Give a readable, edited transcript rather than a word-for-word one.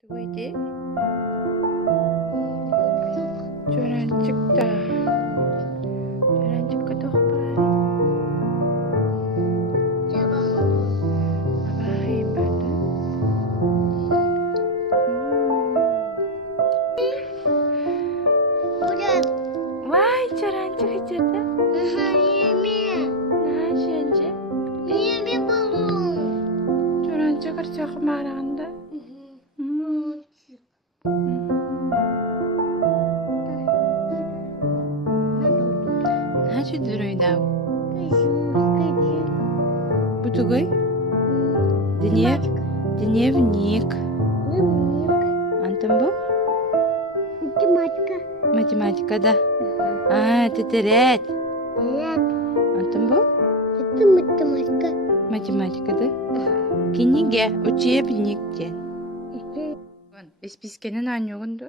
Tuguide. Чоранчыкта. Чоранчыкка тохпай. Абай бата. Вай, чоранчык ичерде. Нашы энже? Чоранчык арчак мараганда. Нашы дуройдау. Бутугой? Дневник. Антон бу? Математика да. Тетирет. Антон бу? Математика да. Книга, учебник ден. Испискенен аньогунду.